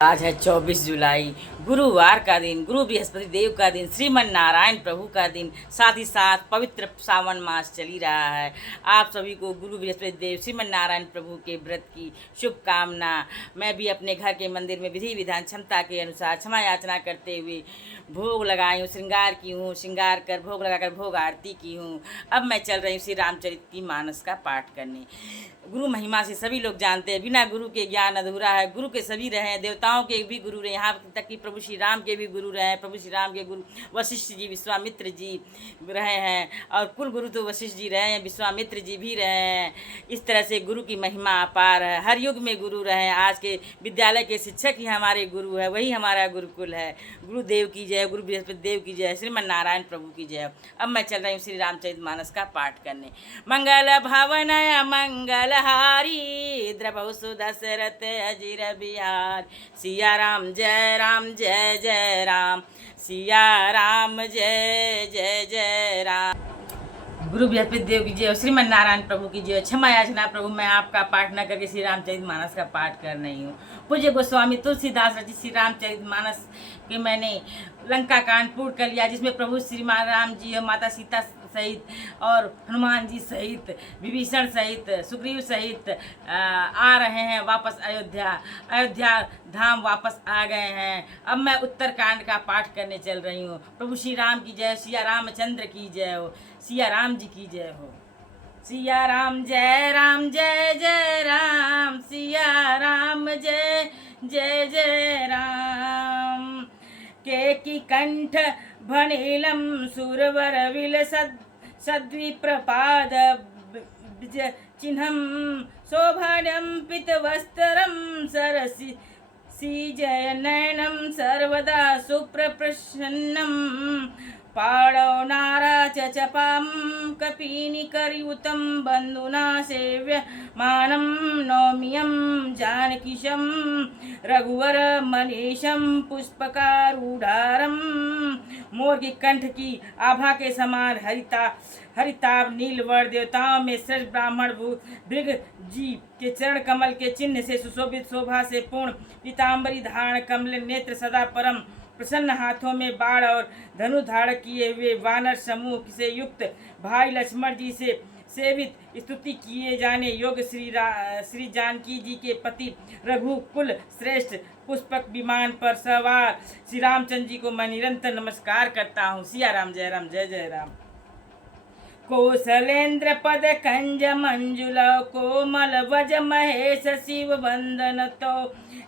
आज है 24 जुलाई, गुरुवार का दिन, गुरु बृहस्पति देव का दिन, श्रीमन नारायण प्रभु का दिन, साथ ही साथ पवित्र सावन मास चल ही रहा है। आप सभी को गुरु बृहस्पति देव श्रीमन नारायण प्रभु के व्रत की शुभकामना। मैं भी अपने घर के मंदिर में विधि विधान क्षमता के अनुसार क्षमा याचना करते हुए भोग लगाई हूँ, श्रृंगार की हूँ, श्रृंगार कर भोग लगाकर भोग आरती की हूँ। अब मैं चल रही हूँ श्री रामचरित की मानस का पाठ करने। गुरु महिमा से सभी लोग जानते हैं, बिना गुरु के ज्ञान अधूरा है। गुरु के सभी रहे हैं, देवताओं के भी गुरु रहे, यहाँ तक कि प्रभु श्री राम के भी गुरु रहे हैं। प्रभु श्री राम के गुरु वशिष्ठ जी, विश्वामित्र जी रहे हैं, और कुल गुरु तो वशिष्ठ जी रहे हैं, विश्वामित्र जी भी रहे हैं। इस तरह से गुरु की महिमा अपार है। हर युग में गुरु रहे हैं। आज के विद्यालय के शिक्षक ही हमारे गुरु है, वही हमारा गुरुकुल है। गुरुदेव की जय, गुरु बृहस्पति देव की जय, श्रीमन नारायण प्रभु की जय। अब मैं चल रही हूँ श्री रामचरित मानस का पाठ करने। मंगल भवन मंगल हारी, द्रवहु सुदशरथ अजिर बिहार। सिया राम जय जय राम, सिया राम जय जय जय राम। गुरु बृहस्पति देव की जय, श्रीमन नारायण प्रभु की जय। क्षमा याचना प्रभु, मैं आपका पाठ न करके श्री रामचरित मानस का पाठ कर रही हूँ। पूज्य गोस्वामी तुलसीदास रचित श्री रामचरित मानस के मैंने लंका कांड पूर्ण कर लिया, जिसमें प्रभु श्री राम जी और माता सीता सहित और हनुमान जी सहित, विभीषण सहित, सुग्रीव सहित आ रहे हैं वापस अयोध्या धाम वापस आ गए हैं। अब मैं उत्तर कांड का पाठ करने चल रही हूँ। प्रभु श्री राम की जय, सिया रामचंद्र की जय हो, सिया राम जी की जय हो। सिया राम जय राम, सिया राम जय जय राम। केकी कंठ भनीलम सुरवर विलसद सद्विप्रपाद चिन्हम शोभाड्यम पितवस्त्रम सरसि सीजय नयनम सर्वदा सुप्रप्रसन्नम। पाणौ नारा चपाम कपीनि करयुतं बंधुना सेव्य मानं नौमियं जानकीशं रघुवर मनीषं पुष्पकारूढ़ारम। मोर की कंठ की आभा के समान हरिताभ नीलवर्ण, देवताओं में श्रेष्ठ ब्राह्मण भृग जी के चरण कमल के चिन्ह से सुशोभित, शोभा से पूर्ण पीताम्बरी धारण, कमल नेत्र, सदा परम प्रसन्न, हाथों में बाण और धनु धारण किए हुए वानर समूह से युक्त भाई लक्ष्मण जी से सेवित, स्तुति किए जाने योग्य श्री जानकी जी के पति, रघुकुल श्रेष्ठ पुष्पक विमान पर सवार श्री रामचंद्र जी को मैं निरंतर नमस्कार करता हूँ। सिया राम जय जय राम। कौशलेन्द्र पद कंज मंजुल कोमल वज महेश शिव वंदन तो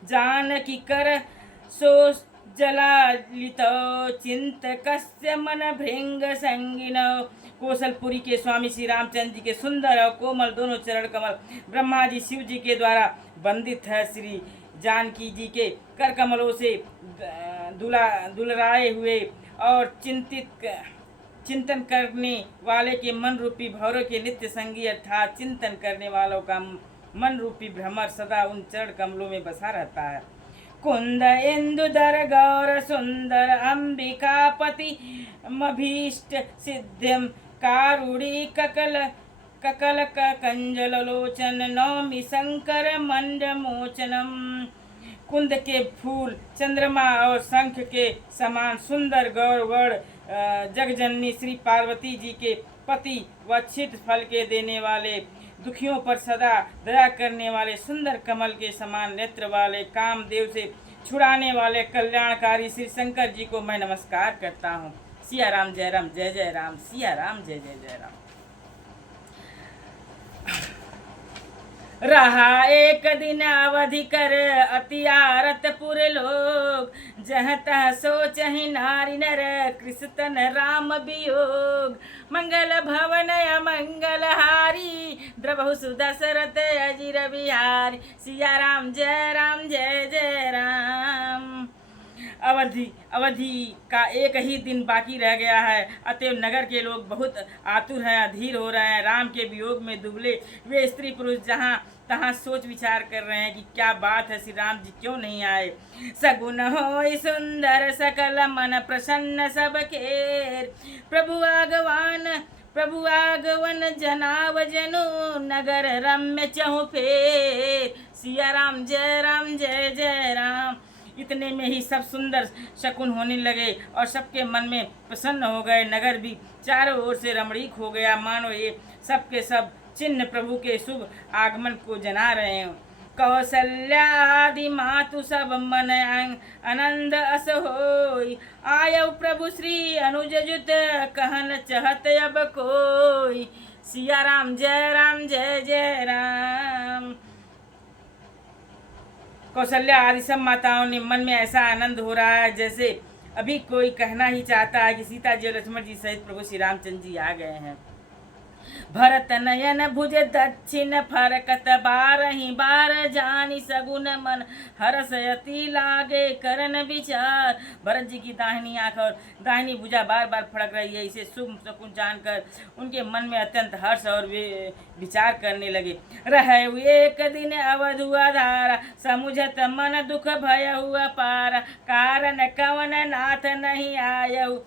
जानकी कर सो जलालित चिंतकस्य मन भृंग संगिन। कौशलपुरी के स्वामी श्री रामचंद्र जी के सुंदर और कोमल दोनों चरण कमल ब्रह्मा जी शिव जी के द्वारा वंदित है। श्री जानकी जी के कर कमलों से दुलराए हुए और चिंतन करने वाले के मन रूपी भौरों के नित्य संगी, अर्थात चिंतन करने वालों का मन रूपी भ्रमर सदा उन चरण कमलों में बसा रहता है। कुंद इंदुधर गौर सुंदर अंबिकापति मभीष्ट सिद्धिम कारुणी ककल कंजल लोचन नौमि शंकर मंड मोचनम। कुंद के फूल चंद्रमा और शंख के समान सुंदर गौरवर्ण जगजननी श्री पार्वती जी के पति व छिट फल के देने वाले, दुखियों पर सदा दया करने वाले, सुंदर कमल के समान नेत्र वाले, कामदेव से छुड़ाने वाले कल्याणकारी श्री शंकर जी को मैं नमस्कार करता हूँ। सिया राम जय जय राम, सिया राम जय जय राम। रहा एक दिन अवधि कर अति आरत पुर लोग, जह तह सोचहि नारी नर कृष्ण राम वियोग। मंगल भवन मंगल हारी, द्रवहु सुदशरथ अजिर बिहारी। सिया राम जय जय राम। अवधि का एक ही दिन बाकी रह गया है, अतएव नगर के लोग बहुत आतुर हैं, अधीर हो रहे हैं। राम के वियोग में दुबले वे स्त्री पुरुष जहाँ तहाँ सोच विचार कर रहे हैं कि क्या बात है, श्री राम जी क्यों नहीं आए। सगुन हो सुंदर सकल मन प्रसन्न सब खेर, प्रभु आगवन जनाव जनु नगर रम्य चहु फेर। सिया राम जय जय राम। इतने में ही सब सुंदर शकुन होने लगे और सबके मन में प्रसन्न हो गए। नगर भी चारों ओर से रमणीक हो गया, मानो ये सब के सब चिन्ह प्रभु के शुभ आगमन को जना रहे हैं। कौशल्यादि मातु सब मन आनंद अस होई, आयौ प्रभु श्री अनुज जुत कहन चहत अब कोई। सिया राम जय जय राम। कौशल्या आदि सब माताओं ने मन में ऐसा आनंद हो रहा है जैसे अभी कोई कहना ही चाहता है कि सीता जी और लक्ष्मण जी सहित प्रभु श्री रामचंद्र जी आ गए हैं। भरत नयन भुज दक्षिण फरकत बारही बार, जानी सगुन मन हरस अति लागे करन विचार। भरत जी की दाहिनी आंख और दाहिनी भुजा बार बार फड़क रही है, इसे शुभ शकुन जानकर उनके मन में अत्यंत हर्ष और विचार करने लगे। रह एक दिन अवध हुआ धारा, समुझत मन दुख भय हुआ पारा। कारण कवन नाथ नहीं आयहु,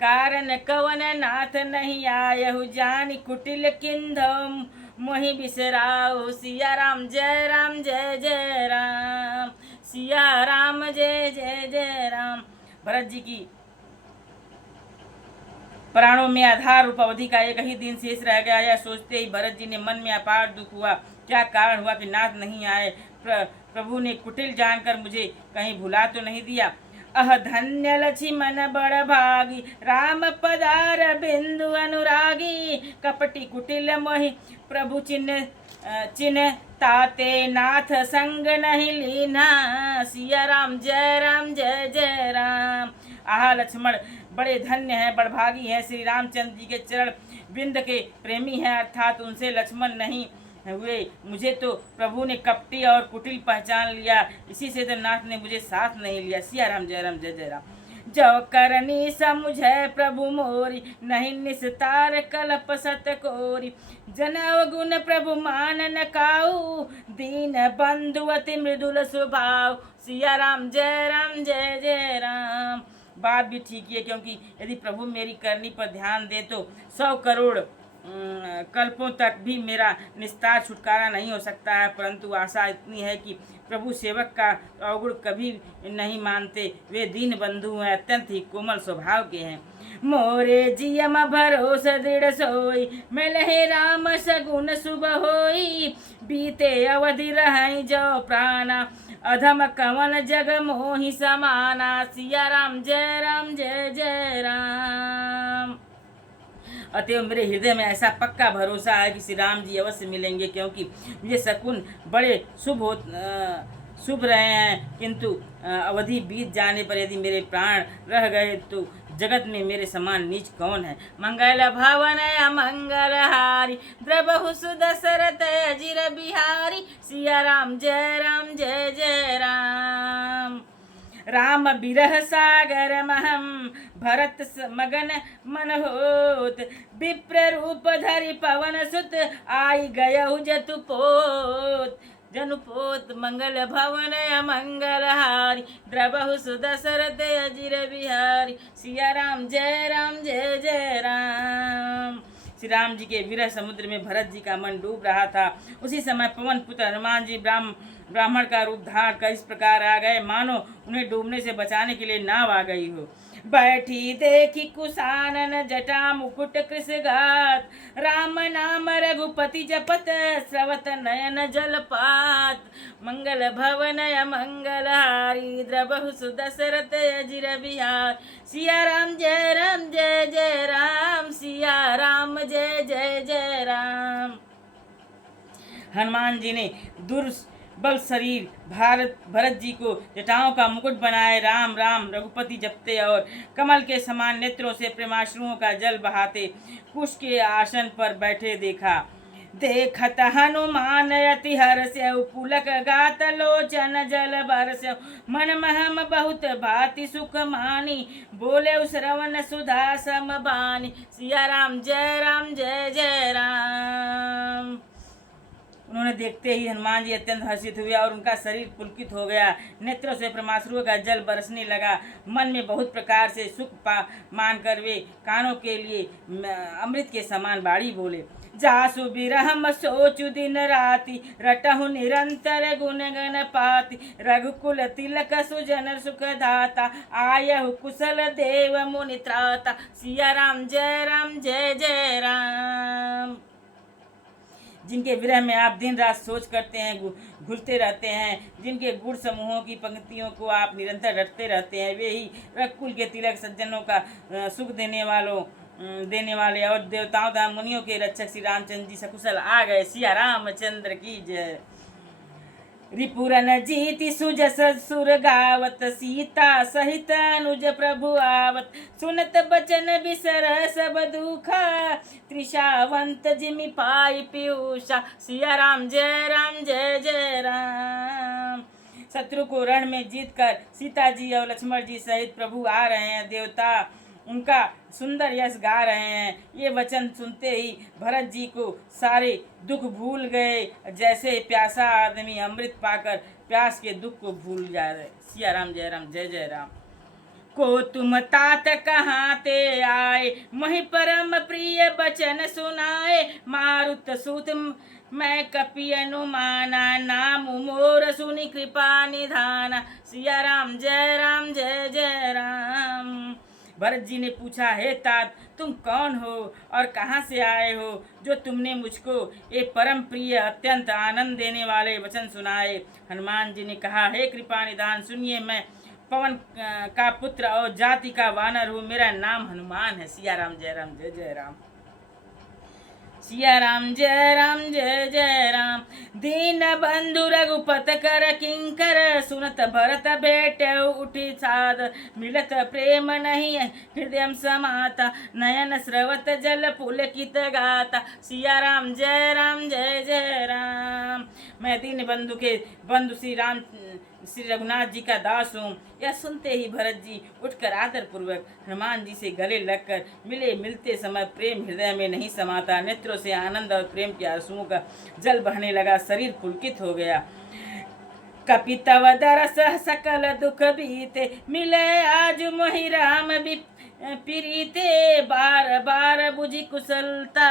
कारण कवन नाथ नहीं आयहु, जानी कुटिल किंधम मोहि बिसराओ। सिया राम जय जय राम। सिया राम जय जय राम। भरत जी की प्राणों में आधार रूप अवधि का एक ही दिन शेष रह गया। यह सोचते ही भरत जी ने मन में अपार दुख हुआ। क्या कारण हुआ कि नाथ नहीं आए? प्रभु ने कुटिल जानकर मुझे कहीं भुला तो नहीं दिया। अह धन्य लक्ष्मण बड़ भागी, राम पदार बिंदु अनुरागी। कपटी कुटिल मोहि प्रभु चिन्ह ताते, नाथ संग नहीं लीना। सिया राम जय जय राम। आह लक्ष्मण बड़े धन्य हैं, बड़भागी हैं, श्री रामचंद्र जी के चरण बिंद के प्रेमी हैं, अर्थात उनसे लक्ष्मण नहीं हुए। मुझे तो प्रभु ने कपटी और कुटिल पहचान लिया, इसी से तो नाथ ने मुझे साथ नहीं लिया। सिया राम जय जय राम। जो करनी समुझे प्रभु मोरी, नहीं निस्तार कल्प सत कोरी। जनव गुण प्रभु मान न काऊ, दीन बंधु अति मृदुल स्वभाव। सिया राम जय जय राम। बात भी ठीक है, क्योंकि यदि प्रभु मेरी करनी पर ध्यान दे तो 100 करोड़ कल्पों तक भी मेरा निस्तार छुटकारा नहीं हो सकता है, परंतु आशा इतनी है कि प्रभु सेवक का अवगुण कभी नहीं मानते। वे दीन बंधु हैं, अत्यंत ही कोमल स्वभाव के हैं। मोरे जियम भरोस दृढ़ सोई, मिलहे राम सगुन शुभ होई। बीते अवधि रहि जो प्राणा, अधम कवन जग मोहि समाना। सिया राम जय जय राम। अतएव मेरे हृदय में ऐसा पक्का भरोसा है कि श्री राम जी अवश्य मिलेंगे, क्योंकि ये शकुन बड़े शुभ रहे हैं। किंतु अवधि बीत जाने पर यदि मेरे प्राण रह गए तो जगत में मेरे समान नीच कौन है। मंगल भवन अमंगल हारी, द्रबहु सुदशरथ अजिर बिहारी। सिया राम जय जय राम। राम बिरह सागर महम, भरत मगन मन होत। विप्र रूप धरि पवन सुत, आई गयहु जनुपोत। मंगल भवन अमंगल हारी, द्रबहु सुदशरथ अजिर बिहारी। सिया राम जय जय राम। श्री राम जी के विरह समुद्र में भरत जी का मन डूब रहा था। उसी समय पवन पुत्र हनुमान जी ब्राह्मण का रूप धारण कर इस प्रकार आ गए, मानो उन्हें डूबने से बचाने के लिए नाव आ गई हो। बैठी देखी कुशानन जटा मुकुट कृषगात, राम नाम रघुपति जपत स्रवत नयन जलपात। मंगल भवन अमंगल हारी, द्रबहु सुदशरथ अजिर बिहार। सिया राम जय जय राम। सिया राम जय जय राम। हनुमान जी ने दुर्बल शरीर भरत जी को जटाओं का मुकुट बनाए राम राम रघुपति जपते और कमल के समान नेत्रों से प्रेमाश्रुओं का जल बहाते कुश के आसन पर बैठे देखा। देखत हनुमान अति हर्षौ, पुलक गात लोचन जल बरसौ। मन महम बहुत भांति सुख मानी, बोले श्रवण सुधा सम बानी। सिया राम जय जय राम। उन्होंने देखते ही हनुमान जी अत्यंत हर्षित हुए और उनका शरीर पुलकित हो गया। नेत्रों से प्रेमाश्रुओं का जल बरसने लगा। मन में बहुत प्रकार से सुख मानकर वे कानों के लिए अमृत के समान बाणी बोले। जासु बिरहम सोचु दिन राति रटहु निरंतर गुण गण पाति रघुकुल तिलक सुजन सुख दाता आयहु कुशल देव मुनि त्राता। सिया राम जय जय राम। जिनके विरह में आप दिन रात सोच करते हैं, घुलते रहते हैं, जिनके गुण समूहों की पंक्तियों को आप निरंतर रटते रहते हैं, वे ही रघुकुल के तिलक सज्जनों का सुख देने वाले और देवताओं तथा मुनियों के रक्षक श्री रामचंद्र जी सकुशल आ गए। सिया रामचंद्र की जय। रिपुरन जीति सुजस सुर गावत सीता सहित अनुज प्रभु आवत सुनत बचन बिसर सब दुखा त्रिशावंत जिमि पाई पीयूषा। सिया राम जय जय राम। शत्रु को रण में जीतकर सीता जी और लक्ष्मण जी सहित प्रभु आ रहे हैं। देवता उनका सुंदर यश गा रहे हैं। ये वचन सुनते ही भरत जी को सारे दुख भूल गए, जैसे प्यासा आदमी अमृत पाकर प्यास के दुख को भूल जाए। सिया राम जय जय राम। को तुम तात कहाँ ते आए मही परम प्रिय बचन सुनाए मारुत सूत मैं कपि अनुमाना नाम मोर सुनि कृपा निधाना। सिया राम जय जय राम। भरत जी ने पूछा, हे तात तुम कौन हो और कहाँ से आए हो जो तुमने मुझको ये परम प्रिय अत्यंत आनंद देने वाले वचन सुनाए। हनुमान जी ने कहा, हे कृपा निधान सुनिए, मैं पवन का पुत्र और जाति का वानर हूँ, मेरा नाम हनुमान है। सिया राम जय जय राम। सिया राम जय जय राम। दीन बंधु रघुपत कर किंकर सुनत भरत भेट उठी साद मिलत प्रेम नहीं हृदय समाता नयन स्रवत जल पुलकित गाता। सिया राम जय जय राम। मैं दीन बंधु श्री रघुनाथ जी का दास हूँ। यह सुनते ही भरत जी उठकर आदर पूर्वक हनुमान जी से गले लगकर मिलते समय प्रेम हृदय में नहीं समाता। नेत्रों से आनंद और प्रेम के आंसुओं का जल बहने लगा, शरीर पुलकित हो गया। कपितव दरस सकल दुख बीते मिले आज मोहि राम प्रीते बार बार बुझी कुशलता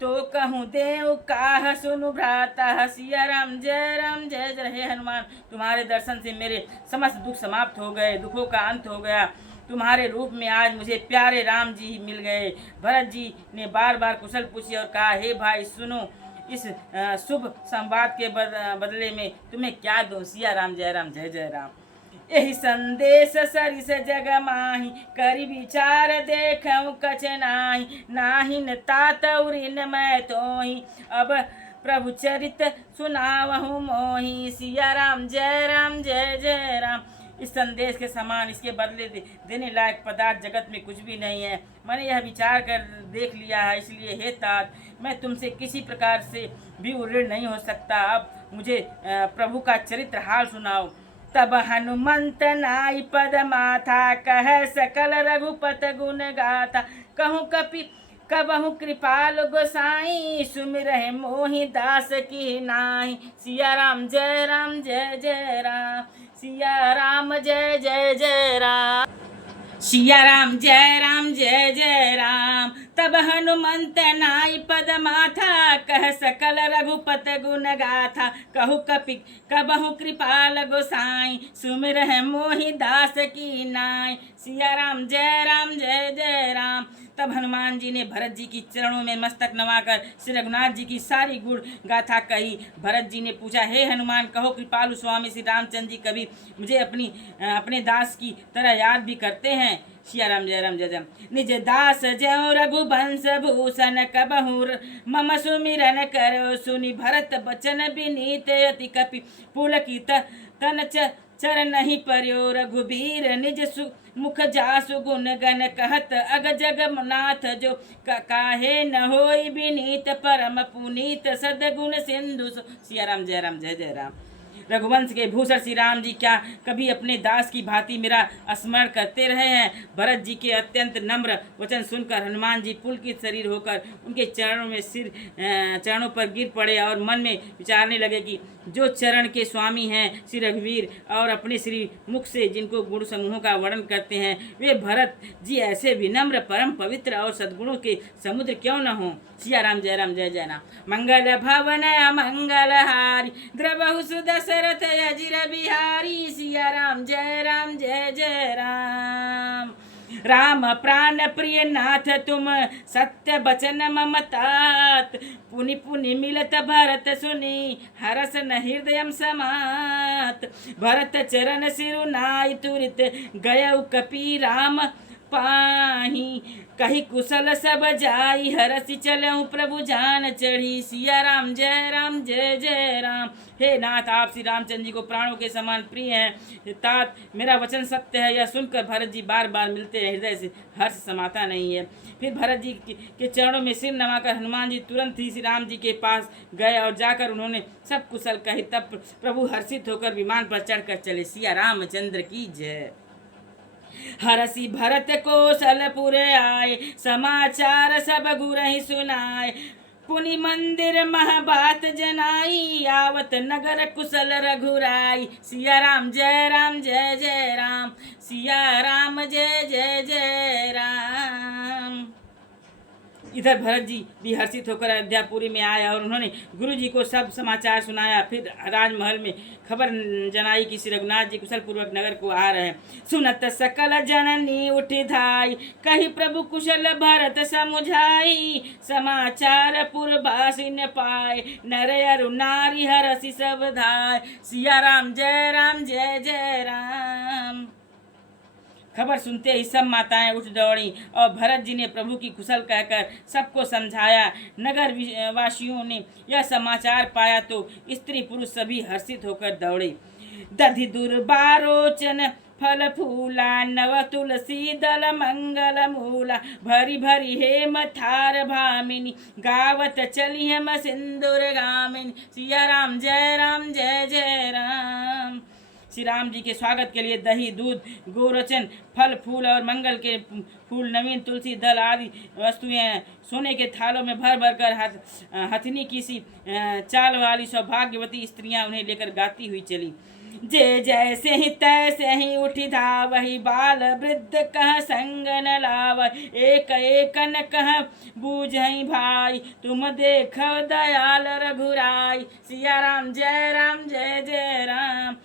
तो कहूँ देव काह सुनु भ्राता। सिया राम जय जय। हे हनुमान, तुम्हारे दर्शन से मेरे समस्त दुख समाप्त हो गए, दुखों का अंत हो गया। तुम्हारे रूप में आज मुझे प्यारे राम जी मिल गए। भरत जी ने बार बार कुशल पूछी और कहा, हे भाई सुनो, इस शुभ संवाद के बदले में तुम्हें क्या दूं। सिया राम जय जय राम। यही संदेश सरिस जग माही करी विचार देखऊं कछ नाही न तात उरिन मैं तोही अब प्रभु चरित सुनावहूँ मोही। सिया राम जय जय राम। इस संदेश के समान इसके बदले देने लायक पदार्थ जगत में कुछ भी नहीं है। मैंने यह विचार कर देख लिया है, इसलिए हे तात मैं तुमसे किसी प्रकार से भी उऋण नहीं हो सकता। अब मुझे प्रभु का चरित्र हाल सुनाओ। तब हनुमंत नाई पद माथा कह सकल रघुपत गुण गाथा कहूँ कबहु कृपाल गोसाई सुमिरहि मोहि दास की नाई। सिया राम जय जय राम। सिया राम जय जय राम। सिया राम जय जय राम। तब हनुमंत नाई पद माथा कह सकल रघुपत गुण गाथा कबहु कृपाल गोसाई सुमिरहि मोहि दास की नाई। सिया राम जय जय राम। तब हनुमान जी ने भरत जी की चरणों में मस्तक नवाकर श्री रघुनाथ जी की सारी गुण गाथा कही। भरत जी ने पूछा, हे हनुमान, कहो कृपालु स्वामी श्री रामचंद्र जी कभी मुझे अपने दास की तरह याद भी करते हैं। सिया राम जय जय। निज दास ज्यों रघुवंश भूषण कबहु मम सुमिरन करो सुनि भरत बचन विनीत अति कपि पुलकित तन चरण ही पर्यो रघुबीर निज मुख जासु गुण गण कहत अग जग नाथ जो काहे न होई विनीत परम पुनीत सदगुण सिंधु। सिया राम जय जय राम। रघुवंश के भूषण श्री राम जी क्या कभी अपने दास की भांति मेरा स्मरण करते रहे हैं? भरत जी के अत्यंत नम्र वचन सुनकर हनुमान जी पुलकित शरीर होकर उनके चरणों पर गिर पड़े और मन में विचारने लगे कि जो चरण के स्वामी हैं श्री रघुवीर और अपने श्री मुख से जिनको गुण समूहों का वर्णन करते हैं, वे भरत जी ऐसे विनम्र परम पवित्र और सद्गुणों के समुद्र क्यों न हों। सिया राम जय राम जय जय राम। मंगल भवन मंगल हारी द्रवहु सुदशरथ अजिर बिहारी। सिया राम जय जय राम। राम प्राण प्रिय नाथ तुम सत्य बचन मम तात। पुनि पुनि मिलत भरत सुनी हरस न हृदय समात। भरत चरण सिरुनाई तुरित गयउ कपि राम पाही। कही कुशल सब जाई हरसि चलऊँ प्रभु जान चढ़ी। सिया राम जय जय राम। हे नाथ, आप श्री रामचंद्र जी को प्राणों के समान प्रिय हैं। तात मेरा वचन सत्य है, यह सुनकर भरत जी बार बार मिलते हैं, हृदय से हर्ष समाता नहीं है। फिर भरत जी के चरणों में सिर नवाकर हनुमान जी तुरंत ही श्री राम जी के पास गए और जाकर उन्होंने सब कुशल कही। तब प्रभु हर्षित होकर विमान पर चढ़कर चले। सिया रामचंद्र की जय। हरसी भरत कौशलपुर आए, समाचार सब गुरहि सुनाए। पुनि मंदिर मह बात जनाई, आवत नगर कुशल रघुराई। सिया राम जय जय राम। सिया राम जय जय राम। इधर भरत जी भी हर्षित होकर अयोध्यापुरी में आए और उन्होंने गुरु जी को सब समाचार सुनाया। फिर राजमहल में खबर जनाई कि श्री रघुनाथ जी कुशल पूर्वक नगर को आ रहे हैं। सुनत सकल जननी उठी धाई, कही प्रभु कुशल भरत समुझाई। समाचार पुरवासी न पाए, नर अरु नारी हरषि सब धाय। सिया राम जय जय राम। खबर सुनते ही सब माताएं उठ दौड़ी और भरत जी ने प्रभु की कुशल कहकर सबको समझाया। नगर वासियों ने यह समाचार पाया तो स्त्री पुरुष सभी हर्षित होकर दौड़े। दधि दुर्बारोचन फल फूला, नव तुलसी दल मंगल मूला। भरी भरी हेम थार भामिनी, गावत चली हम सिंदूर गामिनी। सिया राम जय जय राम। श्री राम जी के स्वागत के लिए दही दूध गोरचन फल फूल और मंगल के फूल नवीन तुलसी दल आदि वस्तुएं सोने के थालों में भर भर कर हथनी की सी चाल वाली सौभाग्यवती स्त्रियां उन्हें लेकर गाती हुई चली। जैसे ही तैसे ही उठी धावही, बाल वृद्ध कह संग न लाव। एक एक न कह बूझई भाई, तुम देखो दयाल रघुराई। सिया राम जय जय राम।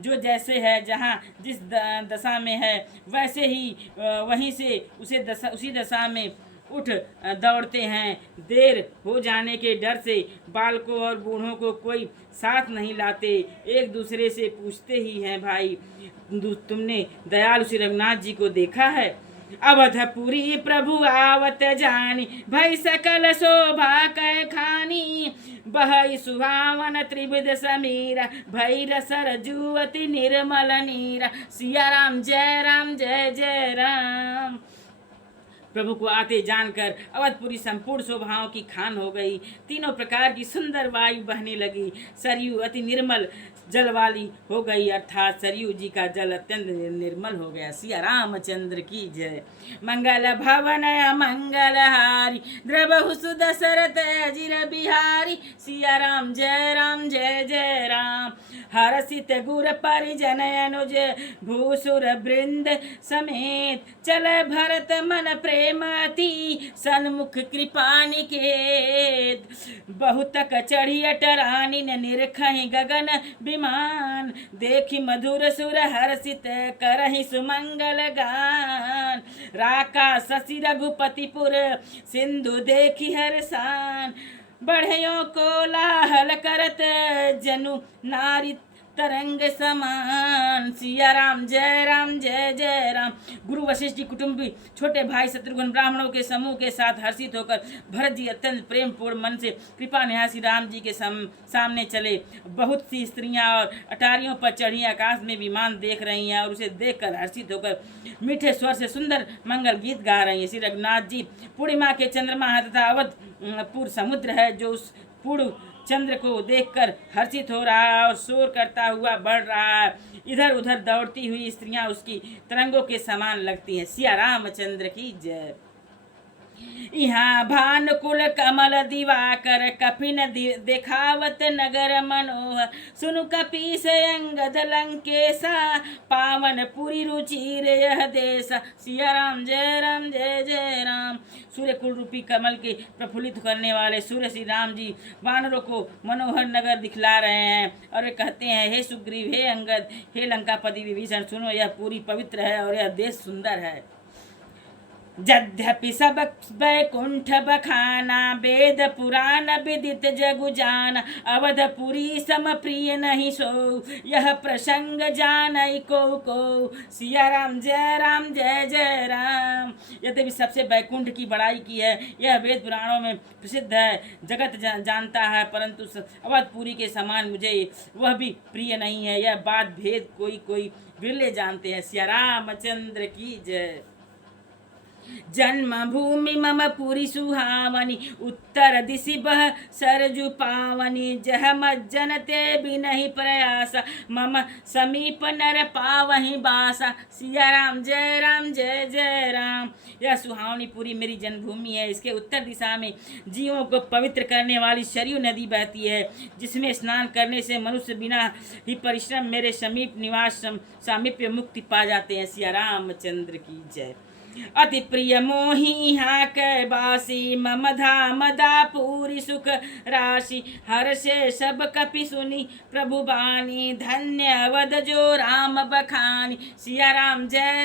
जो जैसे है जहाँ जिस दशा में है वैसे ही वहीं से उसी दशा में उठ दौड़ते हैं। देर हो जाने के डर से बालकों और बूढ़ों को कोई साथ नहीं लाते, एक दूसरे से पूछते ही हैं, भाई तुमने दयालु श्री रघुनाथ जी को देखा है? अवधपुरी प्रभु आवत जानी, भई सकल शोभा कै खानी। बहई सुहावन त्रिविध समीरा, भई रसर जुवती निर्मल नीरा। सिया राम जय जय राम। प्रभु को आते जानकर अवधपुरी संपूर्ण शोभाओं की खान हो गई। तीनों प्रकार की सुंदर वायु बहने लगी। सरयू अति निर्मल जल वाली हो गई, अर्थात सरयू जी का जल अत्यंत निर्मल हो गया। सिया रामचंद्र की जय। मंगल भवन मंगल हारी, द्रवहु सुदशरथ अजिर बिहारी। सिया राम जय जय राम। हर्षित गुर परिजन अनुज, भूसुर वृंद समेत। चल भरत मन प्रेमती, सन्मुख कृपा निकेत। बहुतक चढ़ी अटरानी, निरखहि गगन विमान। देखी मधुर सुर हर्षित, करहि सुमंगल गान। राका शशि रघुपतिपुर, सिंधु देखी हर्षान। बढ़ियों को लाहल करत, जनु नारी तरंग समान। सिया राम जय जय राम। गुरु वशिष्ठ जी कुटुंबी छोटे भाई शत्रुघ्न ब्राह्मणों के समूह के साथ हर्षित होकर भरत जी अत्यंत प्रेम पूर्ण मन से कृपा निहासी राम जी के सामने चले। बहुत सी स्त्रियां और अटारियों पर चढ़ी आकाश में विमान देख रही हैं और उसे देखकर हर्षित होकर मीठे स्वर से सुंदर मंगल गीत गा रही हैं। श्री रघुनाथ जी पूर्णिमा के चंद्रमा है तथा अवधपुर समुद्र है जो उस पूर्व चंद्र को देखकर हर्षित हो रहा है और शोर करता हुआ बढ़ रहा है। इधर उधर दौड़ती हुई स्त्रियां उसकी तरंगों के समान लगती हैं। सिया रामचंद्र की जय। यहाँ भानुकुल कमल दिवाकर कपिन देखावत नगर मनोहर सुनु कपीस अंगद लंकेशा पावन पुरी रुचिर यह देश। सिया राम जय जय राम। सूर्य कुल रूपी कमल के प्रफुल्लित करने वाले सूर्य श्री राम जी वानरों को मनोहर नगर दिखला रहे हैं और वे कहते हैं, हे सुग्रीव, हे अंगद, हे लंकापति विभीषण, सुनो, यह पूरी पवित्र है और यह देश सुंदर है। यद्यपि सब बैकुंठ बखाना वेद पुराण विदित जगु जान अवधपुरी सम प्रिय नहीं सो यह प्रसंग जानई को। सिया राम जय जय राम। यद्यपि सबसे बैकुंठ की बड़ाई की है, यह वेद पुराणों में प्रसिद्ध है, जगत जानता है, परंतु अवधपुरी के समान मुझे वह भी प्रिय नहीं है। यह बात भेद कोई विरले जानते हैं। सिया रामचंद्र की जय। जन्मभूमि मम पुरी सुहावनी उत्तर दिशि बह सरजु पावनी जह मज्जन ते बिनहि प्रयास मम समीप नर पावहि बासा। सिया राम जय जय राम। यह सुहावनी पुरी मेरी जन्मभूमि है। इसके उत्तर दिशा में जीवों को पवित्र करने वाली सरयू नदी बहती है, जिसमें स्नान करने से मनुष्य बिना ही परिश्रम मेरे समीप निवास सामीप्य मुक्ति पा जाते हैं। सिया रामचंद्र की जय। अति प्रिय मोहि यहाँ के बासी मम धाम दापुरी सुख राशि हर्षे सब कपि सुनी प्रभु बानी धन्य अवध जो राम बखानी। सिया राम जय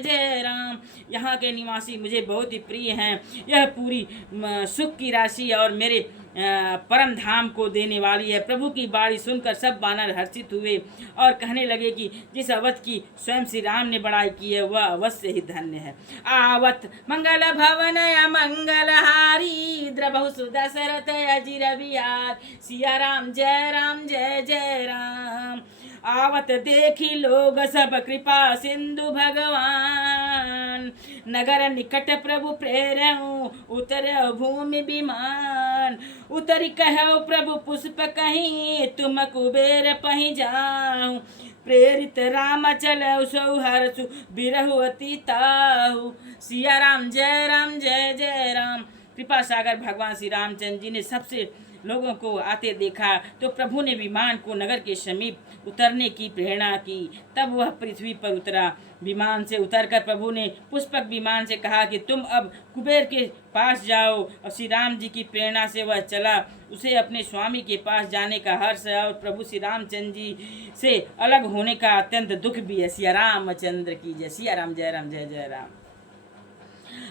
जय राम। यहाँ के निवासी मुझे बहुत ही प्रिय हैं। यह पूरी सुख की राशि और मेरे परम धाम को देने वाली है। प्रभु की बाणी सुनकर सब वानर हर्षित हुए और कहने लगे कि जिस अवध की स्वयं श्री राम ने बड़ाई की है वह अवश्य ही धन्य है। आवत मंगल भवन मंगलहारी द्रबहु सुदशरथ अजिर बिहार। सिया राम जय जय राम। आवत देखी लोग सब कृपा सिंधु भगवान नगर निकट प्रभु प्रेरऊ उतर भूमि विमान उतरी कहो प्रभु पुष्प कहीं तुम कुबेर पही जाऊं प्रेरित राम चलऊ सौ हरसु बिरहु अति ताहु। सिया राम जय जय राम। कृपा सागर भगवान श्री रामचंद्र जी ने सबसे लोगों को आते देखा तो प्रभु ने विमान को नगर के समीप उतरने की प्रेरणा की। तब वह पृथ्वी पर उतरा। विमान से उतरकर प्रभु ने पुष्पक विमान से कहा कि तुम अब कुबेर के पास जाओ और श्री राम जी की प्रेरणा से वह चला। उसे अपने स्वामी के पास जाने का हर्ष है और प्रभु श्री रामचंद्र जी से अलग होने का अत्यंत दुख भी है। सिया रामचंद्र की जय। सिया राम जय जय राम।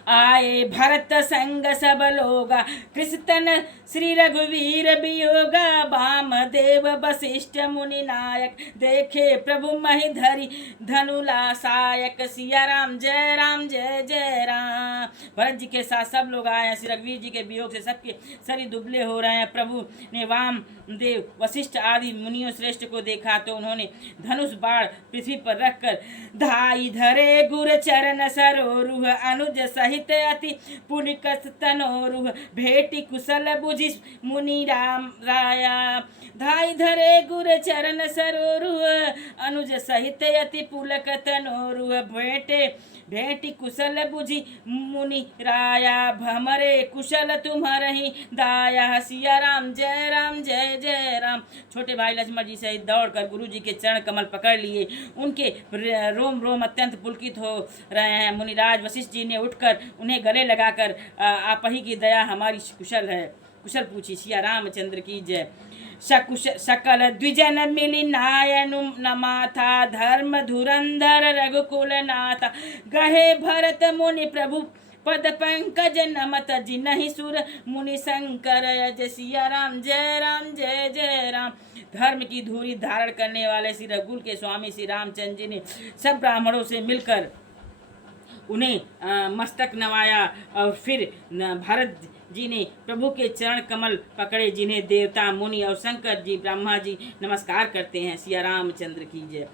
आए भरत संग सब लोगा कृष्ण श्री रघुवीर वियोगा वाम देव वशिष्ठ मुनि नायक देखे प्रभु महि धरि धनुला सायक। सिया राम जय जय राम। भरत जी के साथ सब लोग आए हैं। श्री रघुवीर जी के वियोग से सबके शरीर दुबले हो रहे हैं। प्रभु ने वाम देव वशिष्ठ आदि मुनियों श्रेष्ठ को देखा तो उन्होंने धनुष बाण पृथ्वी पर रखकर धाई धरे गुर चरण सरोरुह अनुज सहित अति पुनिकस तनोरुह भेटी कुशल बुझि मुनि राम राया। धाई धरे गुर चरण सरोरुह अनुज सहित अति पुलक तनोरुह भेटी कुशल बुझि मुनि राया भमरे कुशल तुम्हारहि दाया। सिया राम जय जय राम। छोटे भाई लक्ष्मण जी सहित दौड़कर गुरु जी के चरण कमल पकड़ लिए। उनके रोम रोम अत्यंत पुलकित हो रहे हैं। मुनिराज वशिष्ठ जी ने उठकर उन्हें गले लगाकर आप ही की दया हमारी कुशल पूछी। सिया रामचंद्र की जय। सकल द्विजन मिली नायनु नमाथा धर्म धुरंधर रघुकुल नाथा गहे भरत मुनि प्रभु पद पंकज नमत जिनहि सुर मुनि शंकर जय। सिया राम जय जय राम। धर्म की धूरी धारण करने वाले श्री रघुकुल के स्वामी श्री रामचंद्र जी ने सब ब्राह्मणों से मिलकर उन्हें मस्तक नवाया और फिर भरत जी ने प्रभु के चरण कमल पकड़े, जिन्हें देवता मुनि और शंकर जी ब्रह्मा जी नमस्कार करते हैं। सिया रामचंद्र की जय।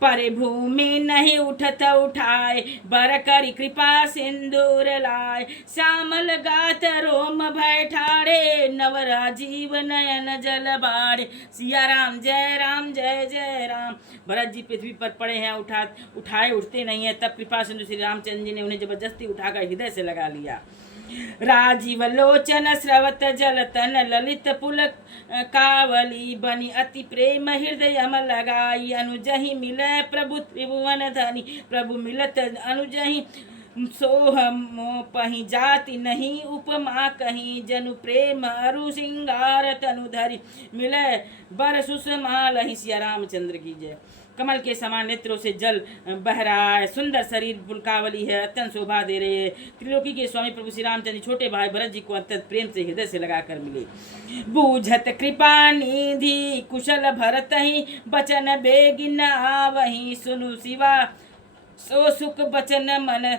पर भूमि नहीं उठत उठाए, बर करी कृपा सिंदूर लाए, श्यामल गात रोम भय ठाड़े, नव राजीव नयन जल बाड़े। सिया राम जय जय राम। भरत जी पृथ्वी पर पड़े हैं, उठाए उठते नहीं है। तब कृपा सिंधु श्री रामचंद्र जी ने उन्हें जबरदस्ती उठाकर हृदय से लगा लिया। राजीव लोचन स्रवत जलतन, ललित पुल कावली बनी, अति प्रेम हृदय लगाई, अनुजहि मिले प्रभु त्रिभुवन धनी, प्रभु मिलत अनुजहि सोह मोपहि, जाति नहीं उपमा कहीं, जनु प्रेम अरु सिंगार तनु धरी, मिले बर सुषमा लहि। सिया रामचंद्र की जय। कमल के समान नेत्रों से जल बह रहा है, सुंदर शरीर पुलकावली है, अत्यंत शोभा दे रहे है। त्रिलोकी के स्वामी प्रभु श्री रामचंद्र छोटे भाई भरत जी को अत्यंत प्रेम से हृदय से लगाकर मिले। बूझत कृपा निधि कुशल भरत ही, बचन बेगिन आवही, सुनु शिवा सो सुख बचन मन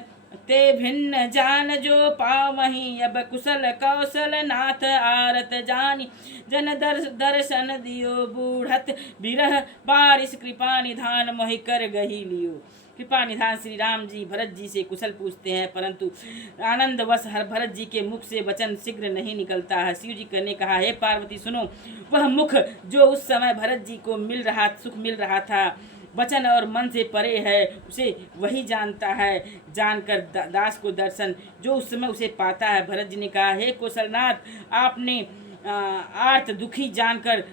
ते भिन्न जान जो पावहीं, अब कुशल कौशल नाथ आरत जानी, जन दर्शन दियो, बूढ़त बिरह बारिश कृपा निधान, मोहि कर गही लियो। कृपा निधान श्री राम जी भरत जी से कुशल पूछते हैं, परंतु आनंदवश हर भरत जी के मुख से वचन शीघ्र नहीं निकलता है। शिव जी ने कहा, हे पार्वती सुनो, वह मुख जो उस समय भरत जी को सुख मिल रहा था, वचन और मन से परे है, उसे वही जानता है। जानकर दास को दर्शन जो उस समय उसे पाता है। भरत जी ने कहा, हे कौशलनाथ, आपने आर्त दुखी जानकर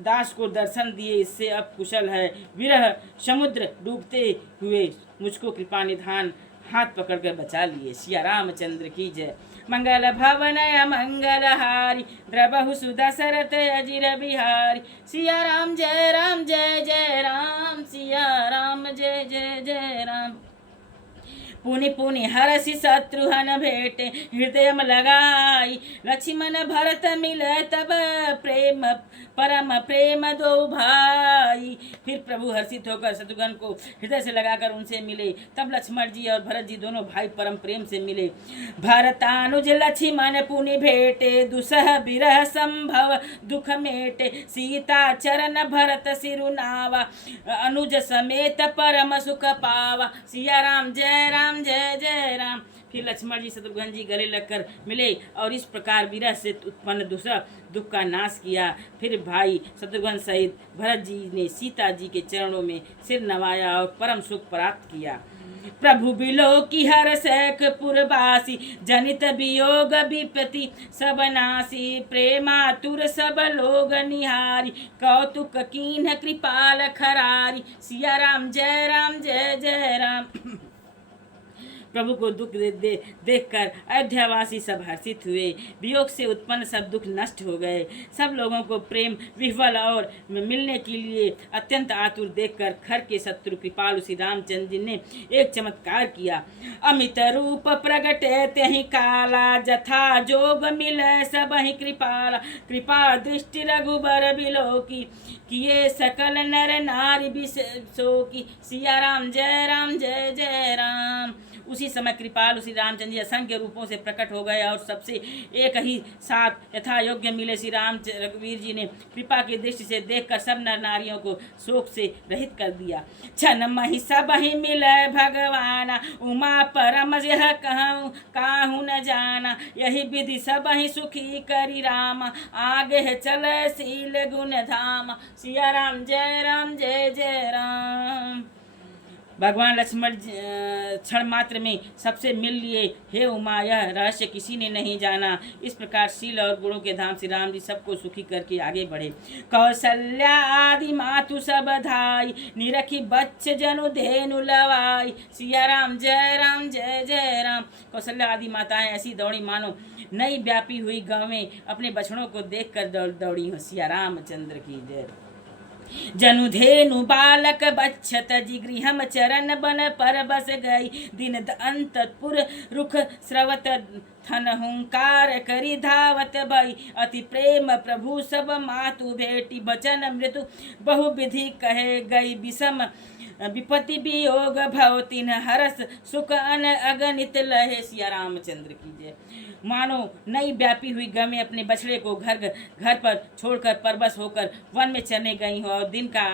दास को दर्शन दिए, इससे अब कुशल है। विरह समुद्र डूबते हुए मुझको कृपा निधान हाथ पकड़कर बचा लिए। सिया रामचंद्र की जय। मंगल भवन मंगल हारी, द्रबहु सुदशरथ अजिर बिहारी। सिया राम जय जय राम, सिया राम जय जय राम। पुनि पुनि हरसि शत्रुघ्न भेटे, हृदय लगाई, लक्ष्मण भरत मिले तब प्रेम परम प्रेम दो भाई। फिर प्रभु हर्षित होकर शत्रुघ्न को हृदय से लगाकर उनसे मिले। तब लक्ष्मण जी और भरत जी दोनों भाई परम प्रेम से मिले। भरतानुज लक्ष्मण पुनि भेटे, दुसह बिरह संभव दुख मेटे, सीता चरण भरत सिरुनावा, अनुज समेत परम सुख पावा। सिया राम जय राम। फिर लक्ष्मण जी शत्रुघ्न जी गले लगकर मिले और इस प्रकार विरह से उत्पन्न दूसरा दुख का नाश किया। फिर भाई शत्रुघ्न सहित भरत जी ने सीता जी के चरणों में सिर नवाया और परम सुख प्राप्त किया। प्रभु बिलो की हर सैख पुरवासी, जनित वियोग विपति सब नासी, प्रेमातुर सब लोग निहारी, कौतुक कीन्ह कृपाल खरारी। सिया राम जय राम। प्रभु को दुख देखकर अयोध्यावासी सब हर्षित हुए। वियोग से उत्पन्न सब दुख नष्ट हो गए। सब लोगों को प्रेम विह्वल और मिलने के लिए अत्यंत आतुर देखकर खर के शत्रु कृपालु श्री रामचंद्र जी ने एक चमत्कार किया। अमित रूप प्रगटे त्यहि काला, जथा जोग मिले सब ही कृपाला, कृपा दृष्टि रघुबर बिलो की, किए सकल नर नारी बिसो की। सिया राम जय जय राम। उसी समय कृपालु श्री रामचंद्र जी असंख्य रूपों से प्रकट हो गए और सबसे एक ही साथ यथा योग्य मिले। श्री राम रघुवीर जी ने कृपा की दृष्टि से देखकर सब नर नारियों को शोक से रहित कर दिया। छन मही सब ही मिले भगवाना, उमा परम यह कहूँ काहू न जाना, यही विधि सब ही सुखी करी राम, आगे चल शील गुण धाम। सिया राम जय जय राम। भगवान लक्ष्मण क्षण मात्र में सबसे मिल लिए। हे उमा, यह रहस्य किसी ने नहीं जाना। इस प्रकार शील और गुणों के धाम श्री राम जी सबको सुखी करके आगे बढ़े। कौशल्या आदि मातु सब धाई, निरखी बच्च जनु धेनु लवाई। सिया राम जय राम। कौशल्या आदि माताएं ऐसी दौड़ी मानो नई व्यापी हुई गाँव में अपने बछड़ों को देख कर दौड़ी हो। सिया रामचंद्र की जय। जनुधेनु बालक बच्छत जिगृहम चरण बन पर बस गई, दिन अंतपुर रुख स्रवत थन हुंकार करी धावत भई, अति प्रेम प्रभु सब मातु भेटी, बचन मृत्यु बहु विधि कहे गई, विषम विपत्ति वियोग भव तिन हरस सुख अन अगणित लहे। सिया रामचंद्र की जय। मानो नई व्यापी हुई गमें अपने बछड़े को घर पर छोड़कर परबस होकर वन में चलने गई हो और दिन का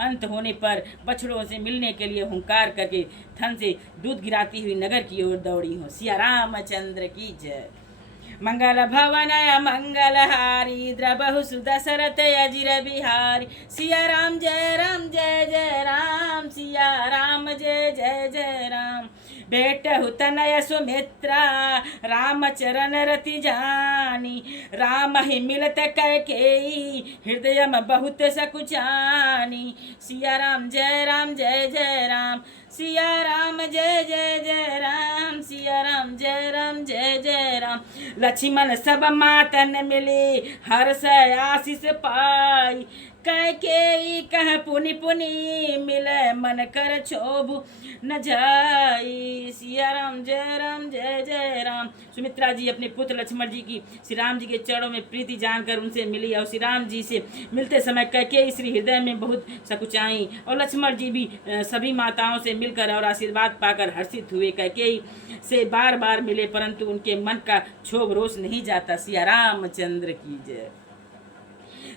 अंत होने पर बछड़ों से मिलने के लिए हुंकार करके थन से दूध गिराती हुई नगर की ओर दौड़ी हो। सिया रामचंद्र की जय। मंगल भवन मंगलहारी द्रबहु सुदशरथ अजिर बिहारी। सिया राम जय जय राम। सिया राम जय जय राम। बेटहु तनय सुमित्रा राम चरण रति जानी। राम ही मिलत कैकेयी हृदय बहुत सकुचानी। सिया राम जय जय राम। सिया राम जय जय राम। सिया राम जय जय राम। लक्ष्मण सब मातन मिले हर्ष आशीष पाई। कैकेयी कह पुनि पुनि मिले मन कर क्षोभ न जाई। सिया राम जय जय राम। सुमित्रा जी अपने पुत्र लक्ष्मण जी की श्री राम जी के चरणों में प्रीति जानकर उनसे मिली और श्री राम जी से मिलते समय कैकेयी श्री हृदय में बहुत सकुचाई और लक्ष्मण जी भी सभी माताओं से मिलकर और आशीर्वाद पाकर हर्षित हुए। कैकेयी से बार बार मिले परंतु उनके मन का क्षोभ रोष नहीं जाता। सिया रामचंद्र की जय।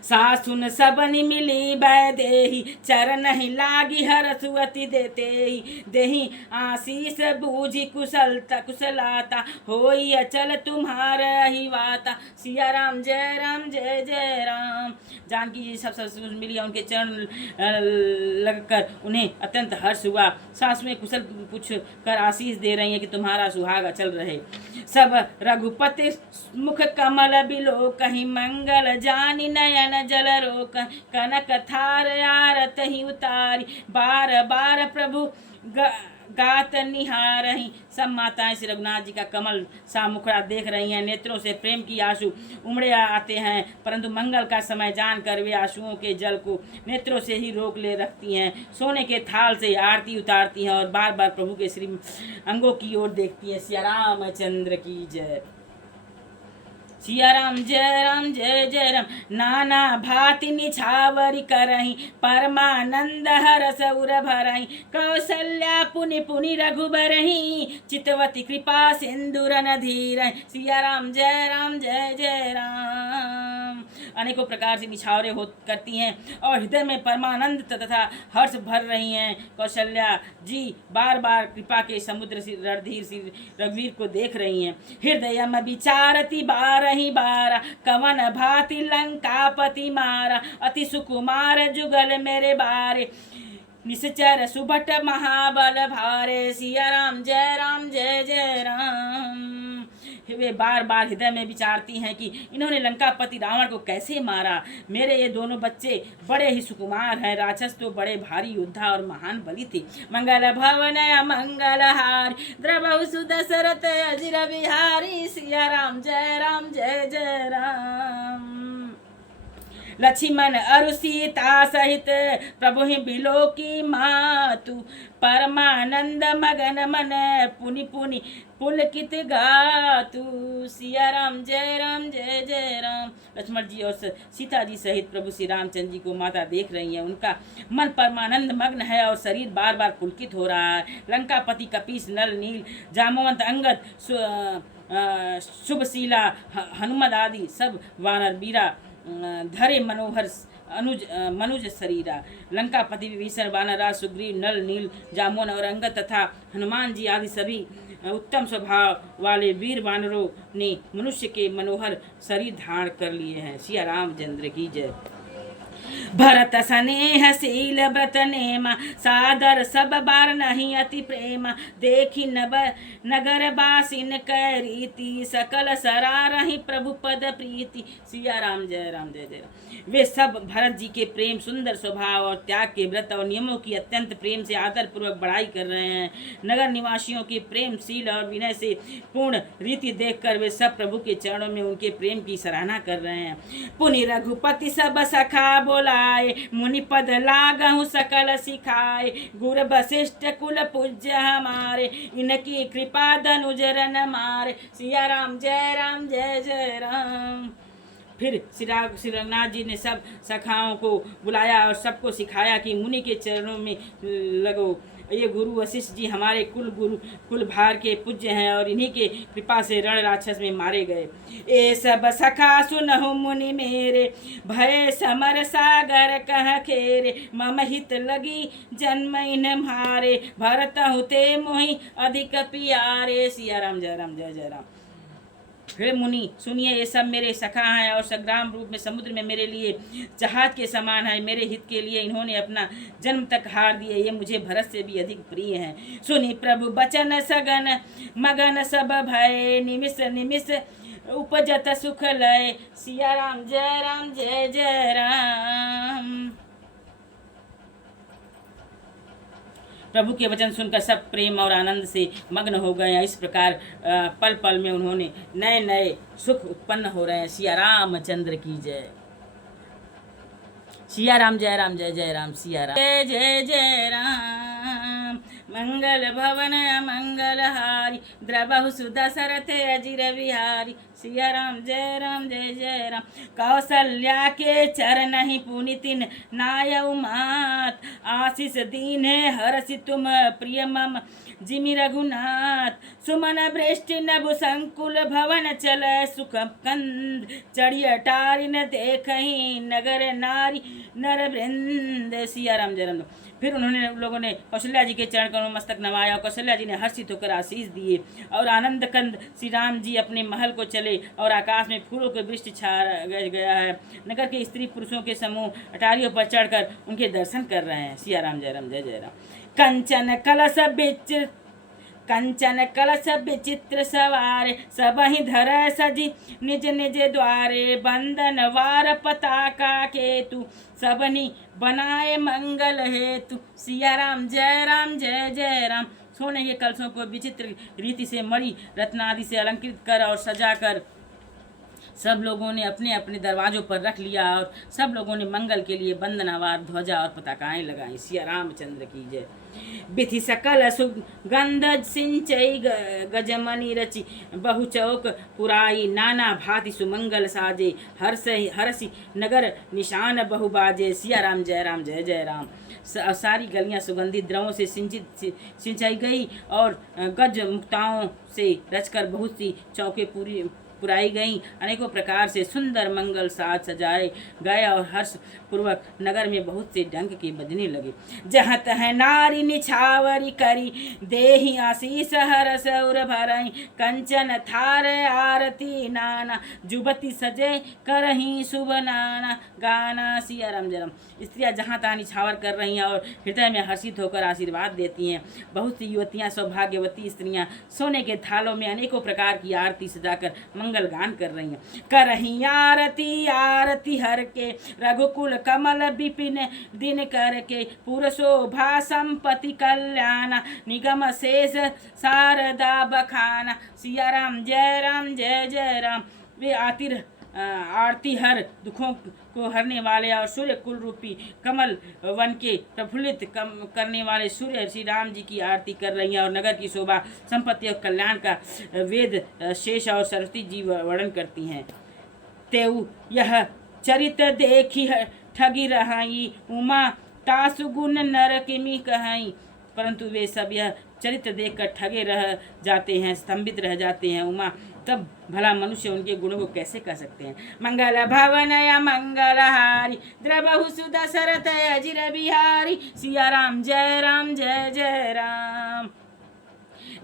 सासुन सबनि मिली बैदेही चरण ही लागी हरसुअति देते ही। देही आशीष बूझी कुशलाता होई अचल तुम्हार ही वाता। सिया राम जय जय राम। जानकी जी सब मिली और उनके चरण लगकर उन्हें अत्यंत हर्ष हुआ। सासुएं कुशल पूछ कर आशीष दे रही हैं कि तुम्हारा सुहाग अचल रहे। सब रघुपति मुख कमल बिलो कहीं मंगल जानी नयन जल रोक। कनक थार आरत ही उतारी बार बार प्रभु गात निहारही। सब माताएं श्री रघुनाथ जी का कमल सा मुखड़ा देख रही हैं। नेत्रों से प्रेम की आंसू उमड़े आते हैं परंतु मंगल का समय जानकर वे आंसुओं के जल को नेत्रों से ही रोक ले रखती हैं। सोने के थाल से आरती उतारती हैं और बार बार प्रभु के श्री अंगों की ओर देखती हैं। सिया रामचंद्र की जय। सिया राम जय जय राम। नाना भांति निछावरी करही परमानंद हरस उर भरही। कौशल्या पुनि पुनि रघुबरही चितवती कृपा सिंदूर नधीरहि। सिया राम जय जय राम। अनेकों प्रकार से निछावरे हो करती हैं और हृदय में परमानंद तथा हर्ष भर रही हैं। कौशल्या जी बार बार कृपा के समुद्र रणधीर श्री रघुवीर को देख रही हैं। हृदय में विचारती बारही बारा कवन भांति लंकापति मारा। अति सुकुमार जुगल मेरे बारे निश्चर सुभट महाबल भारे। सिया राम जय जय राम। वे बार बार हृदय में विचारती हैं कि इन्होंने लंकापति रावण को कैसे मारा। मेरे ये दोनों बच्चे बड़े ही सुकुमार हैं। राक्षस तो बड़े भारी योद्धा और महान बलि थे। मंगल भवन मंगलहारी द्रबहु सुदशरथ अजिर बिहारी। सिया राम जय जय राम। लक्ष्मण अरु सीता सहित प्रभु ही बिलो की मातु। परमानंद मगन मन पुनि पुनि पुलकित गातु। सिया राम जय जय राम। लक्ष्मण जी और सीता जी सहित प्रभु श्री रामचंद्र जी को माता देख रही हैं। उनका मन परमानंद मग्न है और शरीर बार बार पुलकित हो रहा है। लंकापति कपीस नल नील जामवंत अंगद शुभशीला हनुमद आदि सब वानर बीरा धरे मनोहर मनुज शरीरा। लंकापति विभीषण वानरराज सुग्रीव नल नील जामुन और अंगद तथा हनुमान जी आदि सभी उत्तम स्वभाव वाले वीर वानरों ने मनुष्य के मनोहर शरीर धारण कर लिए हैं। सिया रामचंद्र की जय। भरत स्नेह शील व्रत नेमा सादर सब बार नहीं अति प्रेमा। देखी नगर बासिन कै रीति सकल सरारही प्रभु पद प्रीति। सिया राम जय जय राम। वे सब भरत जी के प्रेम सुंदर स्वभाव और त्याग के व्रत और नियमों की अत्यंत प्रेम से आदर पूर्वक बड़ाई कर रहे हैं। नगर निवासियों की प्रेम शील और विनय से पूर्ण रीति देखकर वे सब प्रभु के चरणों में उनके प्रेम की सराहना कर रहे हैं। पुनि रघुपति सब सखा बोलाए मुनि पद लागहु सकल सिखाए। गुर वशिष्ठ कुल पूज्य हमारे इनकी कृपा धनुजरन मारे। सिया राम जय जय राम। फिर श्री रघुनाथ जी ने सब सखाओं को बुलाया और सबको सिखाया कि मुनि के चरणों में लगो। ये गुरु वशिष्ठ जी हमारे कुल भार के पूज्य हैं और इन्हीं के कृपा से रण राक्षस में मारे गए। ए सब सखा सुनहु मुनि मेरे, भय समर सागर कह खेरे। मम हित लगी जन्म इन मारे, भरत हुते मोहि अधिक पियारे। सिया राम जय राम जय जय राम। हे मुनि सुनिए, ये सब मेरे सखा हैं और संग्राम रूप में समुद्र में मेरे लिए जहाज के समान है। मेरे हित के लिए इन्होंने अपना जन्म तक हार दिए। ये मुझे भरत से भी अधिक प्रिय हैं। सुनी प्रभु बचन सगन मगन सब भय, निमिष निमिष उपजत सुख लय। सिया राम जय जय राम। प्रभु के वचन सुनकर सब प्रेम और आनंद से मग्न हो गए हैं। इस प्रकार पल पल में उन्होंने नए नए सुख उत्पन्न हो रहे हैं। सिया रामचंद्र की जय। सिया राम जय जय राम। सिया राम जय राम। मंगल भवन मंगल हारी, द्रबहु सुदशरथ अजिर बिहारी। सिया राम जय जय राम। कौशल्या के चरण ही पुनितिन नायउ मात, आशीष दीन हरसि तुम प्रिय मम जिमि रघुनाथ। सुमन वृष्टि नभु संकुल भवन चल, सुख कंद चढ़ी अटारी न देखहि नगर नारी नर वृंद। सिया राम जय राम। फिर उन्होंने लोगों ने कौशल्या जी के चरण करों मस्तक नवाया और कौशल्या जी ने हर्षित होकर आशीष दिए और आनंद कंद श्री राम जी अपने महल को चले और आकाश में फूलों के वृष्टि छा गया है। नगर के स्त्री पुरुषों के समूह अटारियों पर चढ़कर उनके दर्शन कर रहे हैं। सिया राम जय राम। कंचन कलश विचित्र सवार, सबहि धर सजी निज निज द्वारे। बंदन वार पताका केतु, सबनि बनाए मंगल हेतु। सिया राम जय जय राम। सोने के कलशों को विचित्र रीति से मणि रत्नादि से अलंकृत कर और सजाकर सब लोगों ने अपने अपने दरवाजों पर रख लिया और सब लोगों ने मंगल के लिए बंदनावार ध्वजा और पताकाएं लगाई। सिया रामचंद्र की जय। विधि सकल सुगंध सिंचई गजमणि रचि, बहु चौक पुराई नाना भांति सुमंगल साजे। हरसि नगर निशान बहु बाजे। सिया राम जय जय राम। सारी गलियां सुगंधित द्रवों से सिंचाई गई और गज मुक्ताओं से रचकर बहुत सी चौके पुराई गई। अनेकों प्रकार से सुंदर मंगल साज सजाए गए और हर्ष पूर्वक नगर में बहुत से डंक के बजने लगे। जहाँ तह नारी निछावरी करी, देहि आशीष हरस उर भरई। कंचन थार आरती नाना, जुबती सजे करही शुभ नाना गाना। सिया राम जय राम। स्त्रियाँ जहाँ तहाँ निछावर कर रही हैं और हृदय में हर्षित होकर आशीर्वाद देती हैं। बहुत सी युवतियाँ सौभाग्यवती स्त्रियाँ सोने के थालों में अनेकों प्रकार की आरती सजाकर मंगल गान कर रही हैं। करही आरती हर के, रघुकुल कमल विपिन दिन करके। पुर शोभा संपत्ति कल्याण, निगम शेष शारदा बखाना। सिया राम जय जय राम। वे आरती हर दुखों को हरने वाले और सूर्य कुल रूपी कमल वन के प्रफुल्लित करने वाले सूर्य श्री राम जी की आरती कर रही हैं और नगर की शोभा संपत्ति और कल्याण का वेद शेष और सरस्वती जी वर्णन करती हैं। तेऊ यह चरित देखी ठगी रहाई, उमा तासु गुण नर किमि कहाई। परंतु वे सब यह चरित्र देखकर ठगे रह जाते हैं, स्तंभित रह जाते हैं। उमा तब भला मनुष्य उनके गुणों को कैसे कह सकते हैं। मंगल भवन या मंगलहारी, द्रबहु सुदशरथ अजिर बिहारी। सिया राम जय जय राम।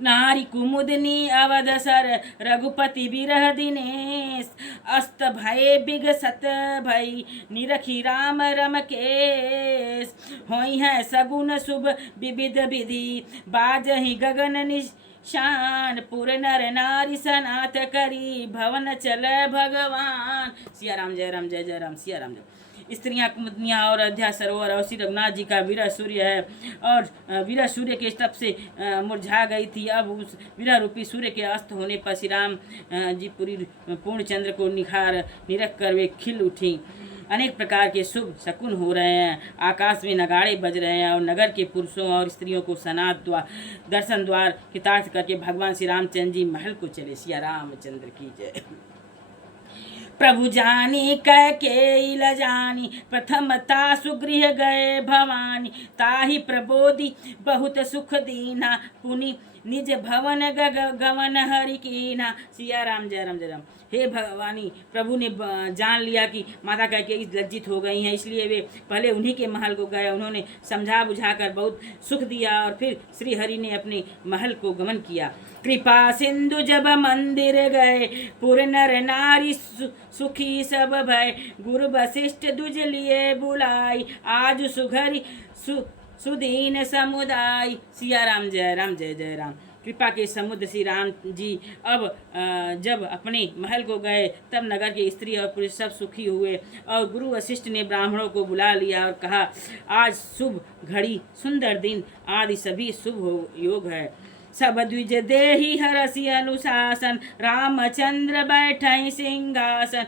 नारी कुमुदनी अवधसर, रघुपति बिरह दिनेश। अस्त भय बिगसत भई, निरखी राम रमकेश। होई है सगुन शुभ विविध विधि, बाजहि गगन निशान। पुर नर नारी सनाथ करी, भवन चल भगवान। सिया राम जय जय राम। सिया राम जय। स्त्रियाँ कुमुदनियाँ और अयोध्या सरोवर और श्री रघुनाथ जी का विरह सूर्य है और विरह सूर्य के तप से मुरझा गई थी। अब उस विरह रूपी सूर्य के अस्त होने पर श्री राम जी पूर्ण चंद्र को निरख कर वे खिल उठी। अनेक प्रकार के शुभ शकुन हो रहे हैं। आकाश में नगाड़े बज रहे हैं और नगर के पुरुषों और स्त्रियों को सनात दर्शन द्वार कृतार्थ करके भगवान श्री रामचंद्र जी महल को चले। सिया रामचंद्र की जय। प्रभु जानी कह के ल जानी, प्रथमता सुगृह गए भवानी। ताहि प्रबोधि बहुत सुख दीना, पुनि निज भवन गवन हरि कीना। सिया राम जय राम जय राम। हे भवानी, प्रभु ने जान लिया कि माता कैकेयी लज्जित हो गई हैं, इसलिए वे पहले उन्हीं के महल को गए। उन्होंने समझा बुझाकर बहुत सुख दिया और फिर श्री हरि ने अपने महल को गमन किया। कृपा सिंधु जब मंदिर गए, पुर नर नारी सुखी सब भय। गुरु वशिष्ठ दुज लिए बुलाई, आज सुघरी सुदीन समुदाय। सिया राम जय राम जय जय राम। कृपा के समुद्र श्री राम जी अब जब अपने महल को गए तब नगर के स्त्री और पुरुष सब सुखी हुए और गुरु वशिष्ठ ने ब्राह्मणों को बुला लिया और कहा, आज शुभ घड़ी सुंदर दिन आदि सभी शुभ योग है। सब द्विज देहि हरसि अनुशासन, रामचंद्र बैठई सिंहासन।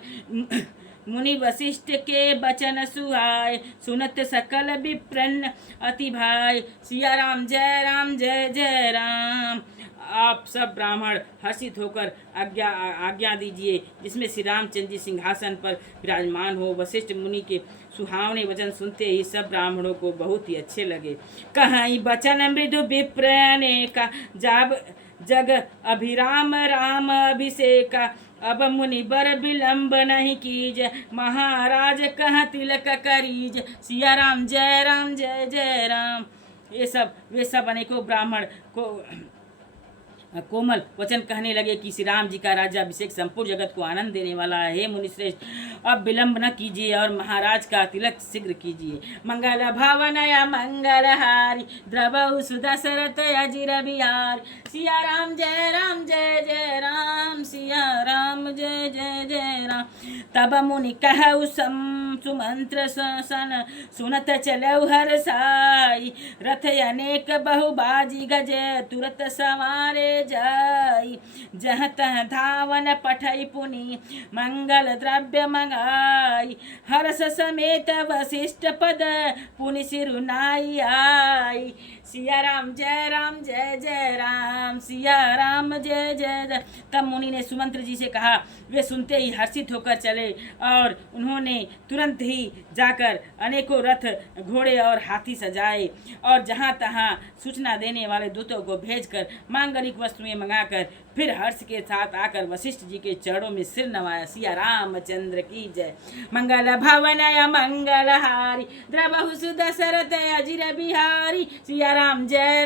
मुनि वशिष्ठ के बचन सुहाय, सुनत सकल विप्रन्न अति भाई। सिया राम जय जय राम। आप सब ब्राह्मण हर्षित होकर आज्ञा दीजिए, जिसमें श्री रामचंद्र जी सिंहासन पर विराजमान हो। वशिष्ठ मुनि के सुहावने वचन सुनते ही सब ब्राह्मणों को बहुत ही अच्छे लगे। कहीं बचन मृदु विप्र अनेका, जग अभिराम राम अभिषेका। अब मुनि बर विलंब नहीं कीज, महाराज कह तिलक करीज। सिया राम जय जय राम। वे सब अनेकों ब्राह्मण को कोमल वचन कहने लगे कि श्री राम जी का राज्याभिषेक संपूर्ण जगत को आनंद देने वाला है। हे मुनिश्रेष्ठ, अब विलंब न कीजिए और महाराज का तिलक शीघ्र कीजिए। मंगल भवनया मंगलहारी, द्रवहु सुदशरथ अजिर बिहारी। सिया राम जय जय राम। सिया राम जय जय राम। तब मुनि कहु सुमंत्र सन, सुनत चलऊ हर साई। रथ अनेक बहुबाजी गजे, तुरत सवारे जाई। जह तह धावन पठई पुनि, मंगल द्रव्य मंगाई। हर्ष समेत वशिष्ठ पद, पुनि सिरुनाई आई। सिया राम जय जय राम। सिया राम जय जय। तब मुनि ने सुमंत्र जी से कहा। वे सुनते ही हर्षित होकर चले और उन्होंने तुरंत ही जाकर अनेकों रथ घोड़े और हाथी सजाए और जहाँ तहाँ सूचना देने वाले दूतों को भेजकर मांगलिक वस्तुएं मंगाकर फिर हर्ष के साथ आकर वशिष्ठ जी के चरणों में सिर नवाया। सिया रामचंद्र की जय। मंगल भवनय मंगलहारी, द्रवहु सुदशरथ अजिर बिहारी। सिया राम जय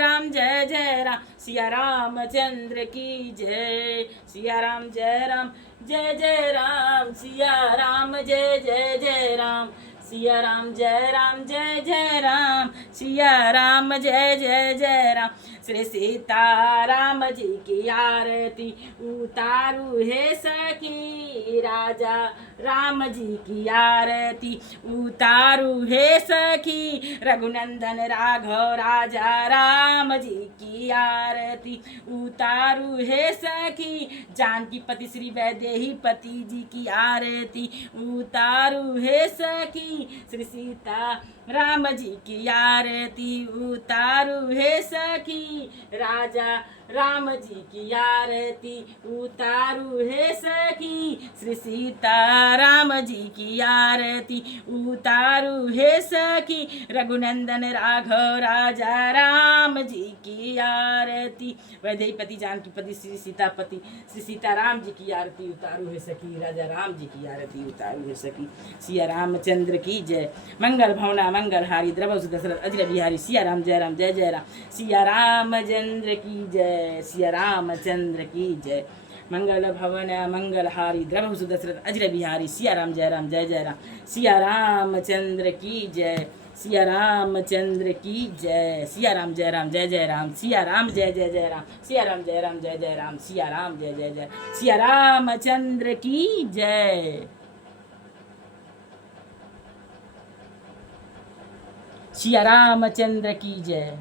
जय राम। सिया रामचंद्र की जय। सिया राम जय जय राम। सिया राम जय जय राम। सिया राम जय जय राम। सिया राम जय जय राम। श्री सीताराम जी की आरती उतारू हे सखी, राजा राम जी की आरती उतारू हे सखी। रघुनंदन राघव राजा राम जी की आरती उतारू हे सखी। जानकी पति श्री वैदेही पति जी की आरती उतारू हे सखी। श्री सीता राम जी की आरती उतारू हे सखी। राजा राम जी की आरती उतारू हे सखी। श्री सीता राम जी की आरती उतारू हे सखी। रघुनंदन राघव राजा राम जी की आरती। वैदेही पति जानकी पति श्री सीतापति श्री सीताराम जी की आरती उतारू हे सखी। राजा राम जी की आरती उतारू हे सखी। सिया रामचंद्र की जय। मंगल भवना मंगलहारी, द्रवहु सुदशरथ अजिर बिहारी। सिया राम जय जय राम। सिया रामचंद्र की जय। सिया रामचंद्र की जय। मंगल भवन मंगलहारी, द्रवहु सुदशरथ अजिर बिहारी। सिया राम जय जय राम। सिया रामचंद्र की जय। सिया रामचंद्र की जय। सिया राम जय जय राम। सिया राम जय जय राम। सिया राम जय जय राम। सिया राम जय जय। सिया रामचंद्र की जय। सिया रामचंद्र की जय।